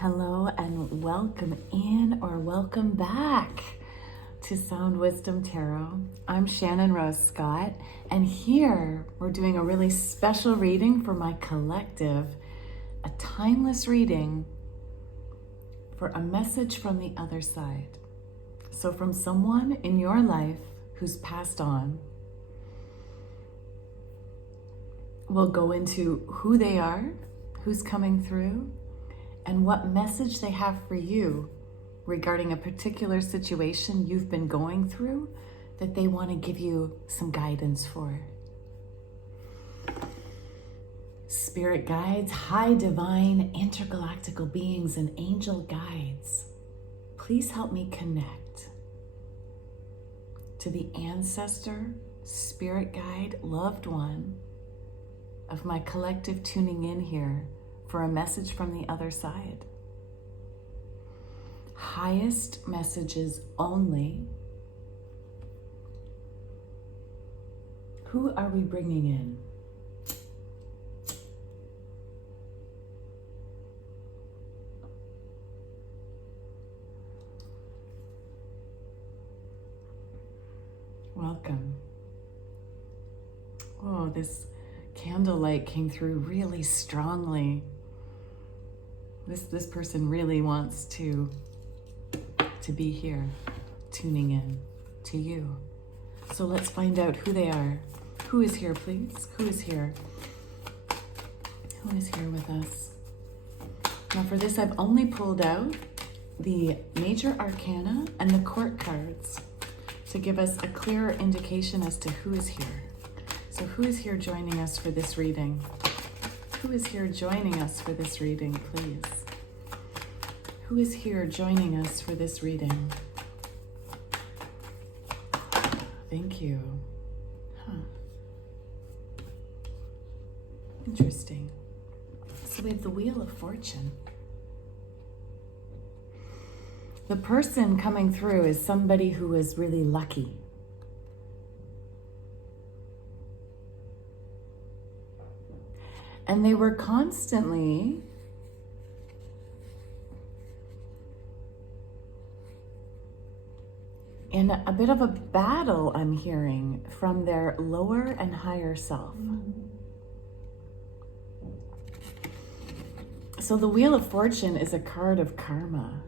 Hello and welcome in or welcome back to Sound Wisdom Tarot. I'm Shannon Rose Scott, and here we're doing a really special reading for my collective, a timeless reading for a message from the other side. So from someone in your life who's passed on, we'll go into who they are, who's coming through, and what message they have for you regarding a particular situation you've been going through that they want to give you some guidance for. Spirit guides, high divine, intergalactical beings, and angel guides, please help me connect to the ancestor, spirit guide, loved one of my collective tuning in here for a message from the other side. Highest messages only. Who are we bringing in? Welcome. Oh, this candlelight came through really strongly. This person really wants to be here, tuning in to you. So let's find out who they are. Who is here, please? Who is here? Who is here with us? Now for this, I've only pulled out the major arcana and the court cards to give us a clearer indication as to who is here. So who is here joining us for this reading? Who is here joining us for this reading, please? Who is here joining us for this reading? Thank you. Interesting. So we have the Wheel of Fortune. The person coming through is somebody who is really lucky. And they were constantly in a bit of a battle, I'm hearing, from their lower and higher self. So the Wheel of Fortune is a card of karma,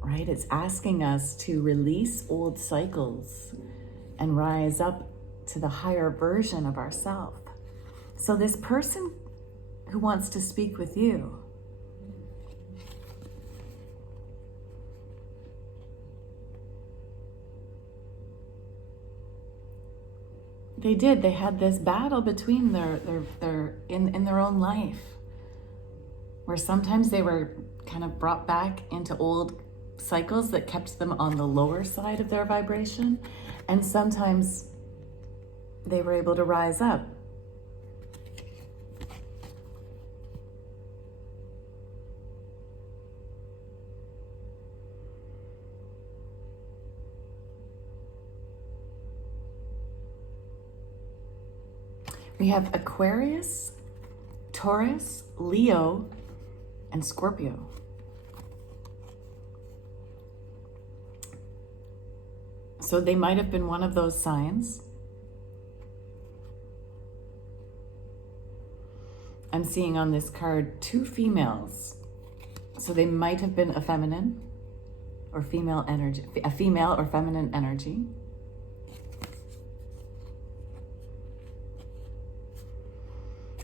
right? It's asking us to release old cycles and rise up to the higher version of ourselves. So this person who wants to speak with you, they had this battle between their in their own life, where sometimes they were kind of brought back into old cycles that kept them on the lower side of their vibration, and sometimes they were able to rise up. We have Aquarius, Taurus, Leo, and Scorpio. So they might have been one of those signs. I'm seeing on this card 2 females. So they might have been a feminine or female energy, a female or feminine energy.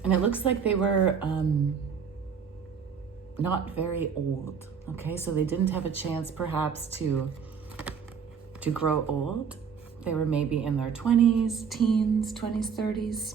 And it looks like they were not very old, okay? So they didn't have a chance perhaps to grow old. They were maybe in their 20s, teens, 20s, 30s.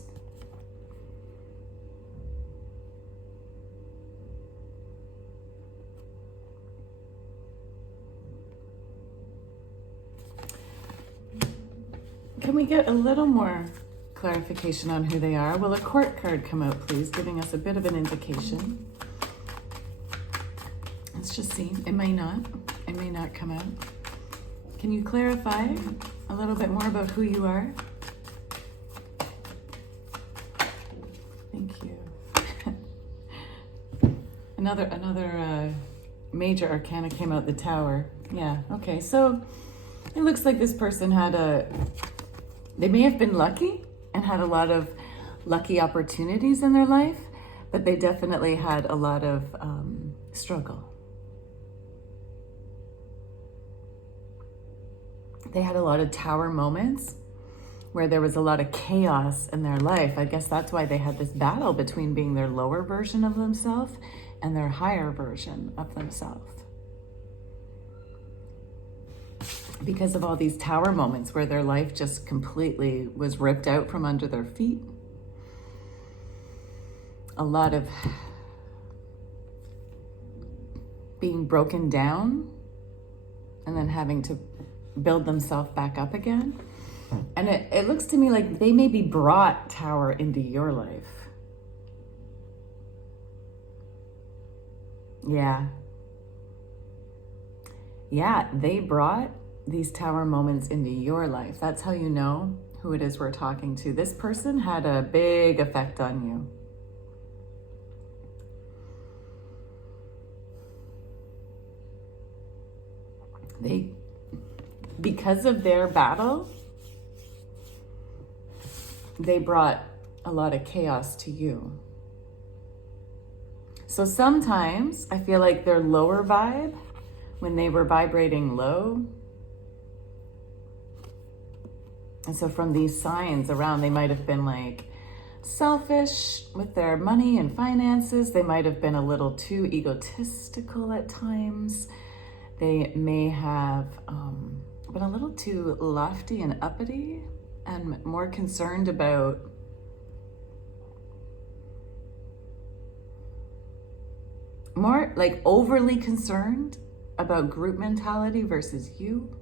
Can we get a little more clarification on who they are? Will a court card come out, please, giving us a bit of an indication? Let's just see. It may not come out. Can you clarify a little bit more about who you are? Thank you. Another major arcana came out, the Tower. Yeah, okay. So it looks like this person they may have been lucky and had a lot of lucky opportunities in their life, but they definitely had a lot of struggle. They had a lot of Tower moments where there was a lot of chaos in their life. I guess that's why they had this battle between being their lower version of themselves and their higher version of themselves. Because of all these Tower moments where their life just completely was ripped out from under their feet. A lot of being broken down and then having to build themselves back up again. And it looks to me like they maybe brought Tower into your life. Yeah. Yeah, they brought these Tower moments into your life. That's how you know who it is we're talking to. This person had a big effect on you. Because of their battle, they brought a lot of chaos to you. So sometimes I feel like their lower vibe, when they were vibrating low, and so from these signs around, they might have been like selfish with their money and finances. They might have been a little too egotistical at times. They may have been a little too lofty and uppity and more concerned about more like overly concerned about group mentality versus you.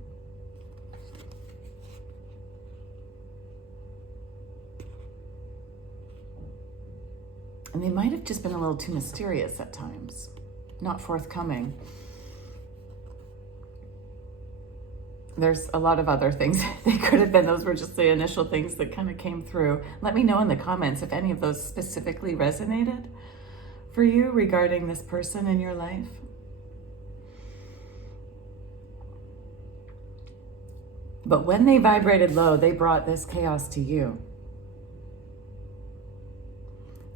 And they might have just been a little too mysterious at times, not forthcoming. There's a lot of other things they could have been. Those were just the initial things that kind of came through. Let me know in the comments if any of those specifically resonated for you regarding this person in your life. But when they vibrated low, they brought this chaos to you.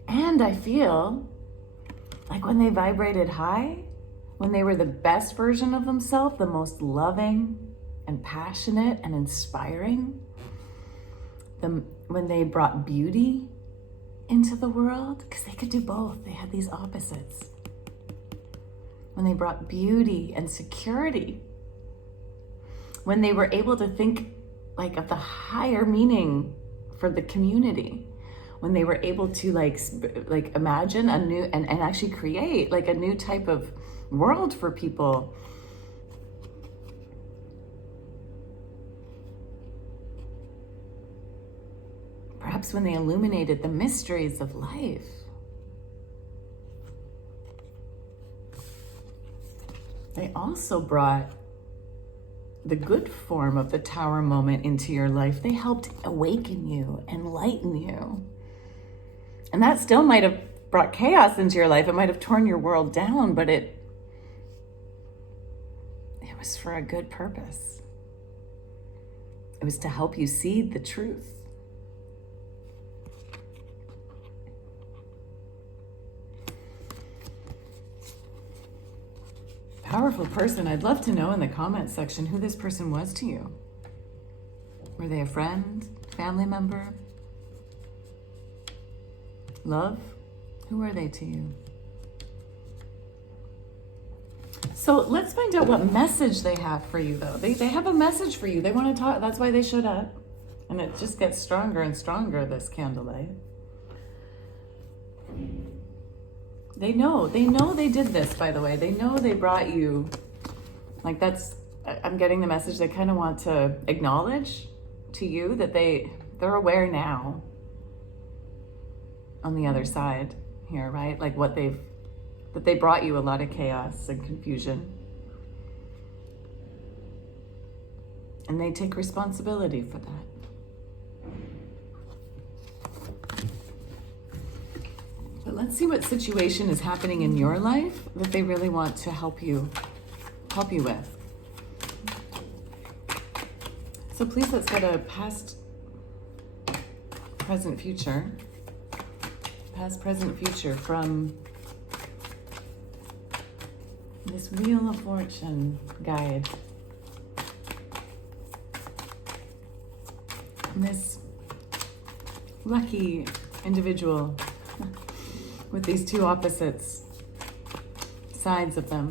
And I feel like when they vibrated high, when they were the best version of themselves, the most loving and passionate and inspiring, when they brought beauty into the world, because they could do both, they had these opposites. When they brought beauty and security, when they were able to think like of the higher meaning for the community, when they were able to like imagine a new and actually create like a new type of world for people. Perhaps when they illuminated the mysteries of life. They also brought the good form of the Tower moment into your life. They helped awaken you, enlighten you. And that still might have brought chaos into your life. It might have torn your world down, but it was for a good purpose. It was to help you see the truth. Powerful person. I'd love to know in the comments section who this person was to you. Were they a friend, family member, love? Who were they to you? So let's find out what message they have for you, though. They have a message for you. They want to talk. That's why they showed up. And it just gets stronger and stronger, this candlelight. They know they did this, by the way. They know they brought you, like I'm getting the message they kind of want to acknowledge to you that they're aware now on the other side here, right? Like that they brought you a lot of chaos and confusion. And they take responsibility for that. But let's see what situation is happening in your life that they really want to help you with. So please, let's get a past, present, future. Past, present, future from this Wheel of Fortune guide. And this lucky individual with these two opposites, sides of them.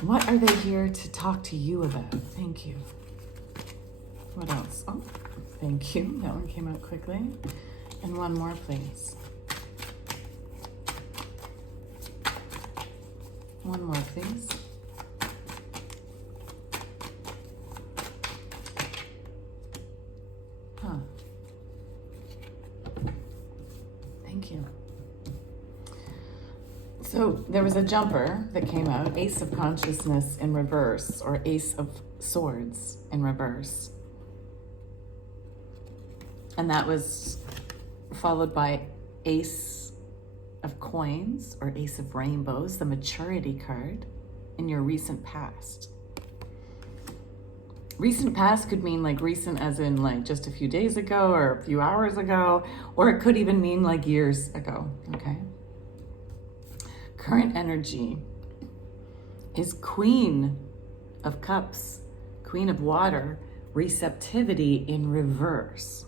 What are they here to talk to you about? Thank you. What else? Oh, thank you. That one came out quickly. And one more, please. One more, please. Huh. Thank you. So there was a jumper that came out, Ace of Consciousness in reverse, or Ace of Swords in reverse. And that was followed by Ace of Coins, or Ace of Rainbows, the maturity card in your recent past. Recent past could mean like recent as in like just a few days ago or a few hours ago, or it could even mean like years ago, okay? Current energy is Queen of Cups, Queen of Water, receptivity in reverse.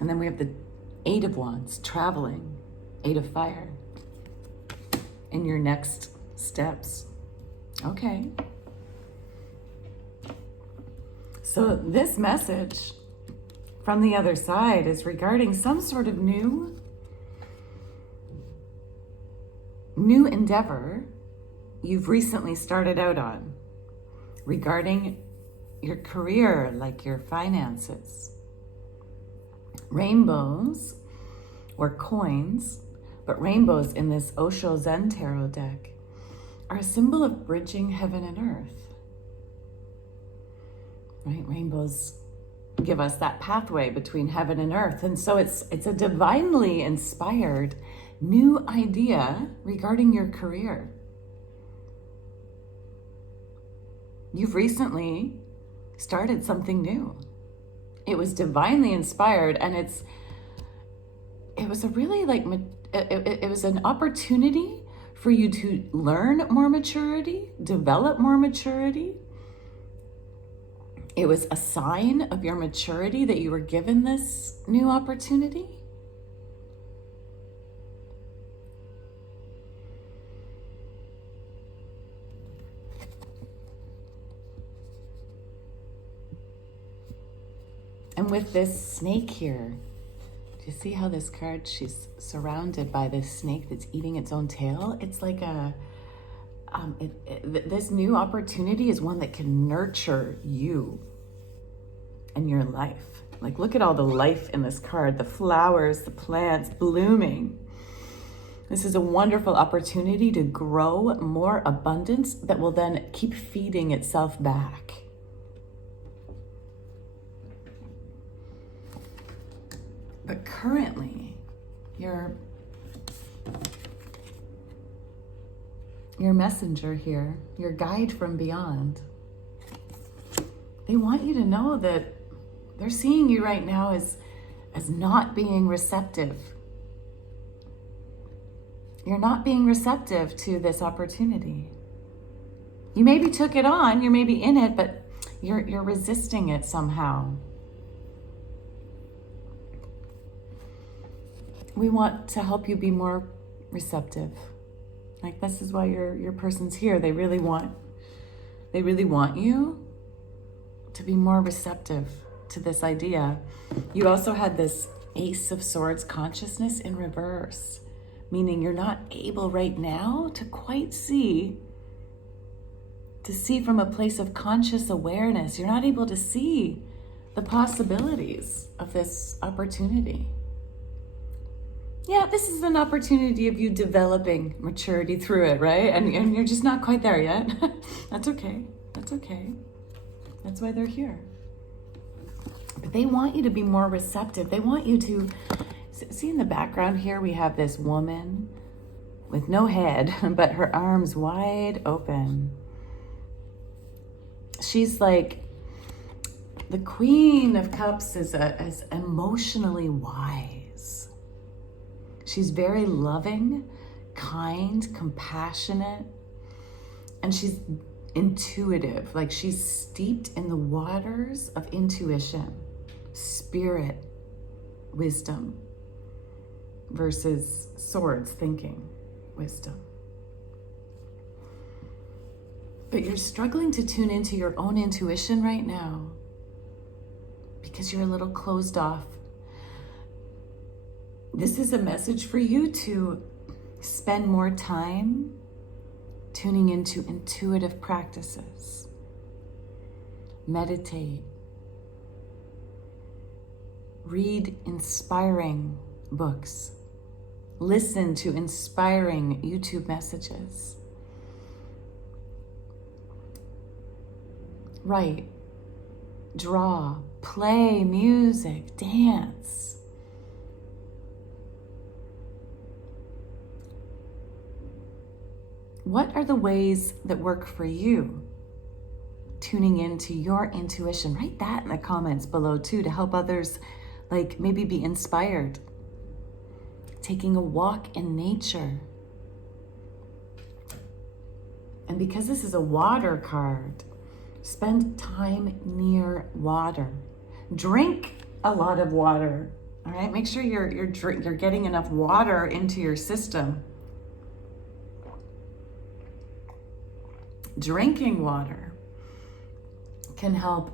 And then we have the Eight of Wands, traveling, Eight of Fire, in your next steps. Okay. So this message from the other side is regarding some sort of new endeavor you've recently started out on regarding your career, like your finances. Rainbows or coins, but rainbows in this Osho Zen Tarot deck are a symbol of bridging heaven and earth. Right? Rainbows give us that pathway between heaven and earth. And so it's a divinely inspired new idea regarding your career. You've recently started something new. It was divinely inspired, and it was a really like, it was an opportunity for you to learn more maturity, develop more maturity. It was a sign of your maturity that you were given this new opportunity. And with this snake here, do you see how this card, she's surrounded by this snake that's eating its own tail? It's like this new opportunity is one that can nurture you and your life. Like, look at all the life in this card, the flowers, the plants blooming. This is a wonderful opportunity to grow more abundance that will then keep feeding itself back. But currently, your messenger here, your guide from beyond, they want you to know that they're seeing you right now as not being receptive. You're not being receptive to this opportunity. You maybe took it on, you're maybe in it, but you're resisting it somehow. We want to help you be more receptive. Like, this is why your person's here. They really want you to be more receptive to this idea. You also had this Ace of Swords consciousness in reverse, meaning you're not able right now to quite see from a place of conscious awareness. You're not able to see the possibilities of this opportunity. Yeah, this is an opportunity of you developing maturity through it, right? And you're just not quite there yet. That's okay. That's okay. That's why they're here. But they want you to be more receptive. They want you to, see in the background here, we have this woman with no head, but her arms wide open. She's like, the Queen of Cups is emotionally wise. She's very loving, kind, compassionate, and she's intuitive. Like she's steeped in the waters of intuition, spirit, wisdom, versus swords, thinking, wisdom. But you're struggling to tune into your own intuition right now because you're a little closed off. This is a message for you to spend more time tuning into intuitive practices. Meditate. Read inspiring books. Listen to inspiring YouTube messages. Write, draw, play music, dance. What are the ways that work for you? Tuning into your intuition. Write that in the comments below too to help others like maybe be inspired. Taking a walk in nature. And because this is a water card, spend time near water. Drink a lot of water. All right, make sure you're getting enough water into your system. Drinking water can help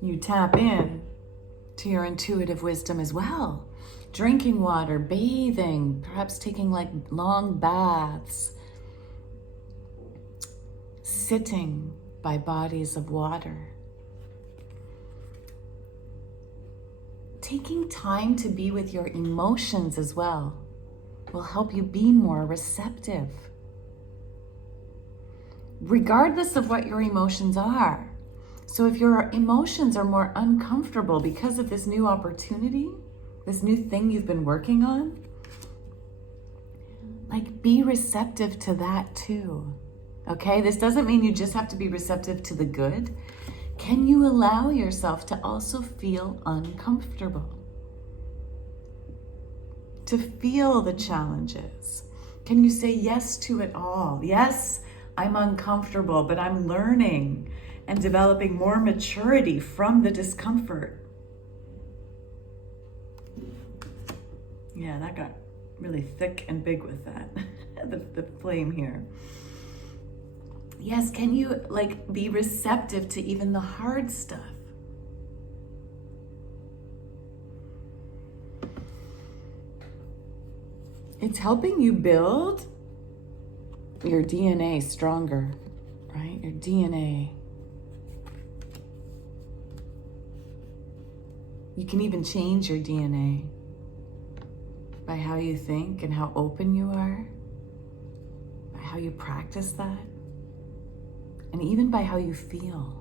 you tap in to your intuitive wisdom as well. Drinking water, bathing, perhaps taking like long baths, sitting by bodies of water. Taking time to be with your emotions as well will help you be more receptive. Regardless of what your emotions are. So if your emotions are more uncomfortable because of this new opportunity, this new thing you've been working on, like be receptive to that too. Okay, this doesn't mean you just have to be receptive to the good. Can you allow yourself to also feel uncomfortable? To feel the challenges? Can you say yes to it all? Yes, I'm uncomfortable, but I'm learning and developing more maturity from the discomfort. Yeah, that got really thick and big with that, the flame here. Yes, can you like be receptive to even the hard stuff? It's helping you build your DNA stronger, right? Your DNA. You can even change your DNA by how you think and how open you are, by how you practice that, and even by how you feel.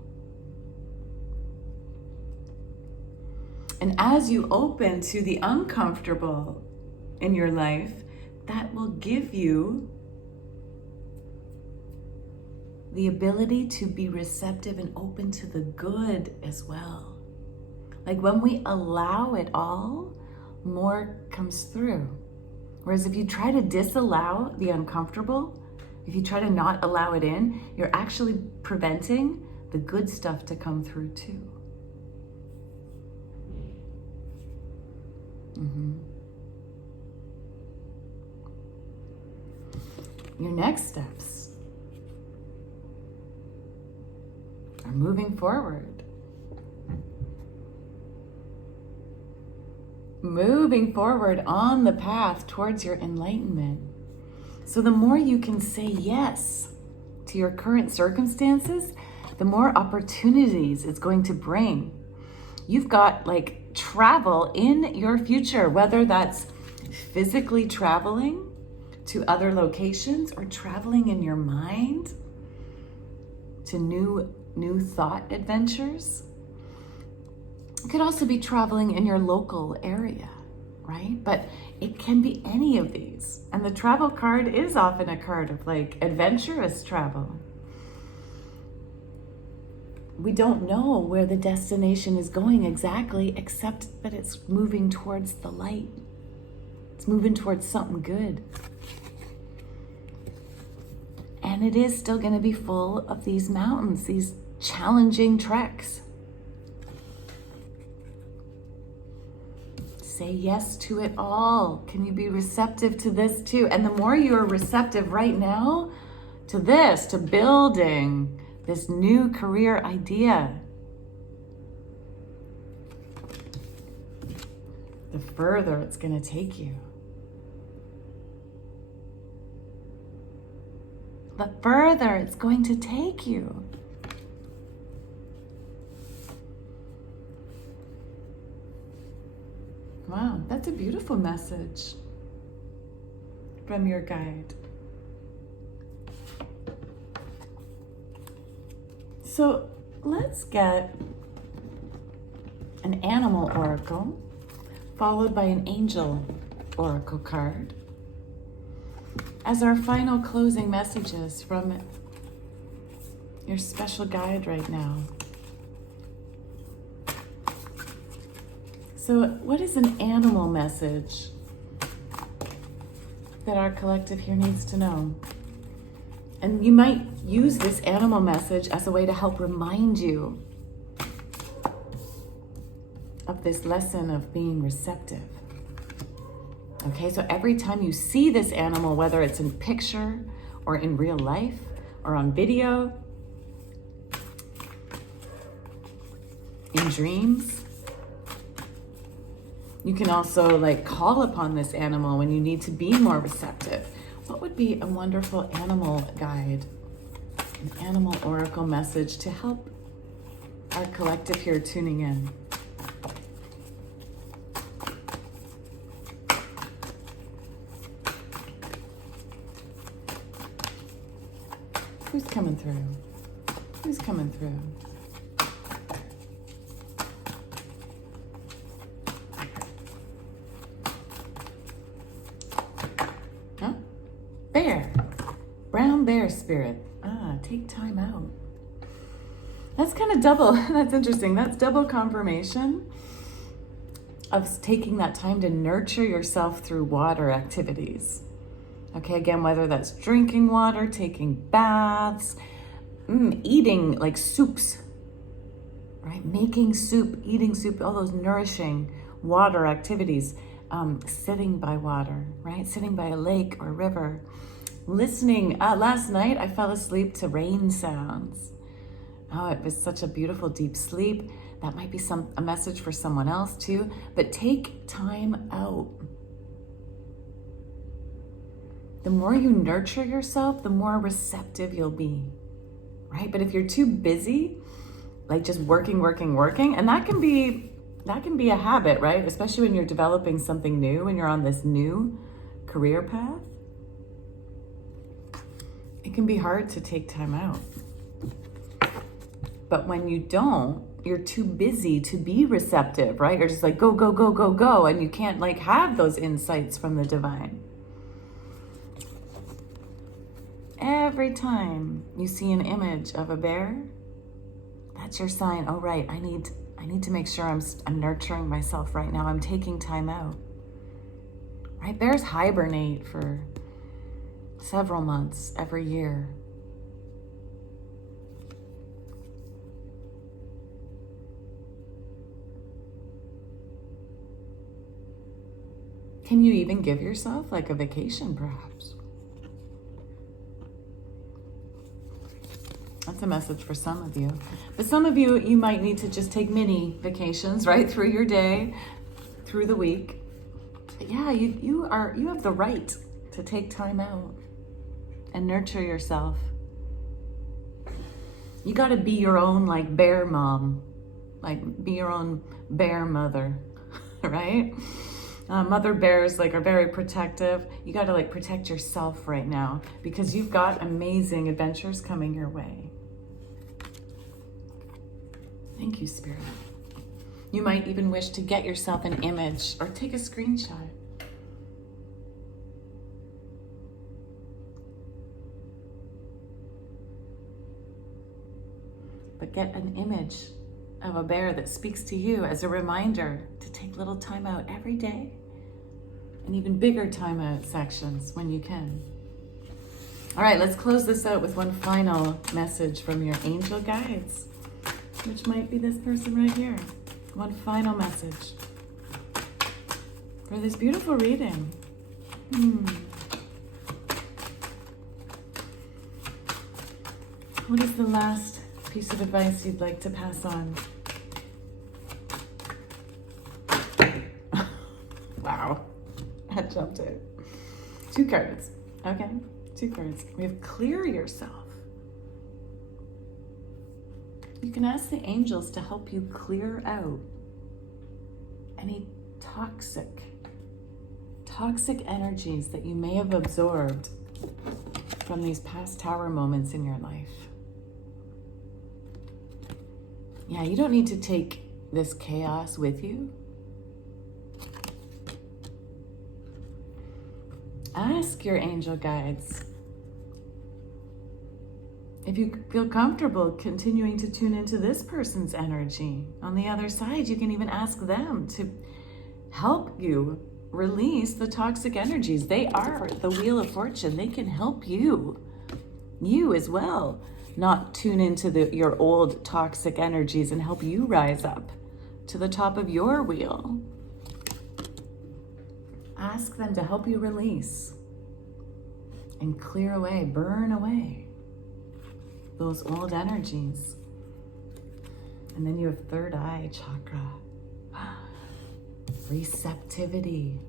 And as you open to the uncomfortable in your life, that will give you the ability to be receptive and open to the good as well. Like when we allow it all, more comes through. Whereas if you try to disallow the uncomfortable, if you try to not allow it in, you're actually preventing the good stuff to come through too. Your next steps are moving forward. Moving forward on the path towards your enlightenment. So the more you can say yes to your current circumstances, the more opportunities it's going to bring. You've got like travel in your future, whether that's physically traveling to other locations or traveling in your mind to new thought adventures. It could also be traveling in your local area, right? But it can be any of these. And the travel card is often a card of like adventurous travel. We don't know where the destination is going exactly, except that it's moving towards the light. It's moving towards something good. And it is still going to be full of these mountains, these challenging treks. Say yes to it all. Can you be receptive to this too? And the more you are receptive right now to this, to building this new career idea, the further it's going to take you. The further it's going to take you. Wow, that's a beautiful message from your guide. So let's get an animal oracle followed by an angel oracle card as our final closing messages from your special guide right now. So what is an animal message that our collective here needs to know? And you might use this animal message as a way to help remind you of this lesson of being receptive. Okay, so every time you see this animal, whether it's in picture or in real life or on video, in dreams, you can also like call upon this animal when you need to be more receptive. What would be a wonderful animal guide, an animal oracle message to help our collective here tuning in? Who's coming through? Who's coming through? Huh? Bear. Brown bear spirit. Take time out. That's kind of double. That's interesting. That's double confirmation of taking that time to nurture yourself through water activities. Okay, again, whether that's drinking water, taking baths, eating like soups, right? Making soup, eating soup, all those nourishing water activities, sitting by water, right? Sitting by a lake or river, listening. Last night, I fell asleep to rain sounds. Oh, it was such a beautiful deep sleep. That might be a message for someone else too, but take time out. The more you nurture yourself, the more receptive you'll be, right? But if you're too busy, like just working, and that can be a habit, right? Especially when you're developing something new, when you're on this new career path, it can be hard to take time out. But when you don't, you're too busy to be receptive, right? You're just like, go, and you can't like have those insights from the divine. Every time you see an image of a bear, that's your sign. Oh, right, I need to make sure I'm nurturing myself right now. I'm taking time out. Right? Bears hibernate for several months every year. Can you even give yourself like a vacation, perhaps? That's a message for some of you. But some of you, you might need to just take mini vacations, right? Through your day, through the week. But yeah, you have the right to take time out and nurture yourself. You got to be your own like bear mom, like be your own bear mother, right? Mother bears like are very protective. You got to like protect yourself right now because you've got amazing adventures coming your way. Thank you, Spirit. You might even wish to get yourself an image or take a screenshot. But get an image of a bear that speaks to you as a reminder to take little time out every day, and even bigger time out sections when you can. All right, let's close this out with one final message from your angel guides, which might be this person right here. One final message for this beautiful reading. What is the last piece of advice you'd like to pass on? Wow, that jumped out. 2 cards, okay, 2 cards. We have clear yourself. You can ask the angels to help you clear out any toxic energies that you may have absorbed from these past tower moments in your life. Yeah, you don't need to take this chaos with you. Ask your angel guides if you feel comfortable continuing to tune into this person's energy. On the other side, you can even ask them to help you release the toxic energies. They are the Wheel of Fortune. They can help you as well, not tune into your old toxic energies and help you rise up to the top of your wheel. Ask them to help you release and clear away, burn away those old energies. And then you have third eye chakra. Receptivity.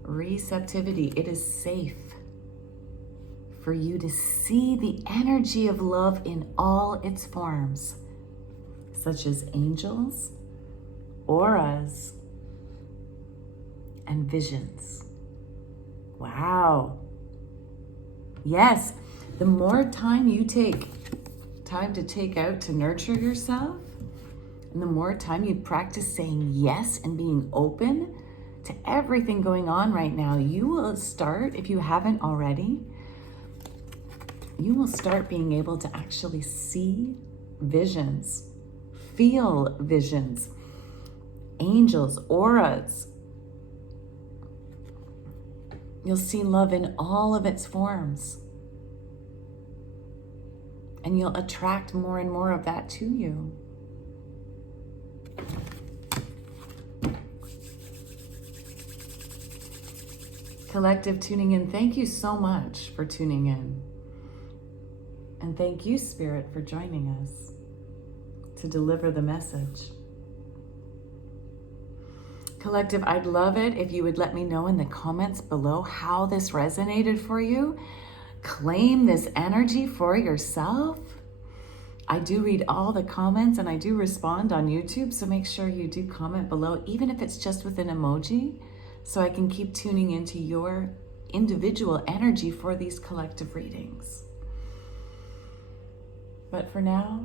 It is safe for you to see the energy of love in all its forms, such as angels, auras, and visions. Wow. Yes, the more time you take to nurture yourself, and the more time you practice saying yes and being open to everything going on right now, you will start, if you haven't already, you will start being able to actually see visions, feel visions, angels, auras. You'll see love in all of its forms. And you'll attract more and more of that to you. Collective tuning in, thank you so much for tuning in. And thank you, Spirit, for joining us to deliver the message. Collective, I'd love it if you would let me know in the comments below how this resonated for you. Claim this energy for yourself. I do read all the comments and I do respond on YouTube, so make sure you do comment below, even if it's just with an emoji, so I can keep tuning into your individual energy for these collective readings. But for now,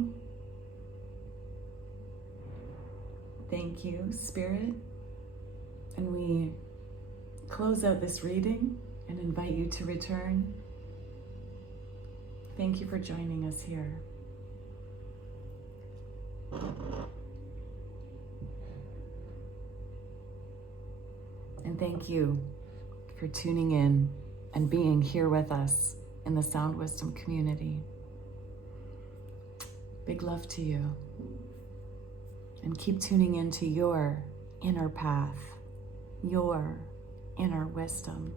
thank you, Spirit. And we close out this reading and invite you to return. Thank you for joining us here. And thank you for tuning in and being here with us in the Sound Wisdom community. Big love to you. And keep tuning into your inner path, your inner wisdom.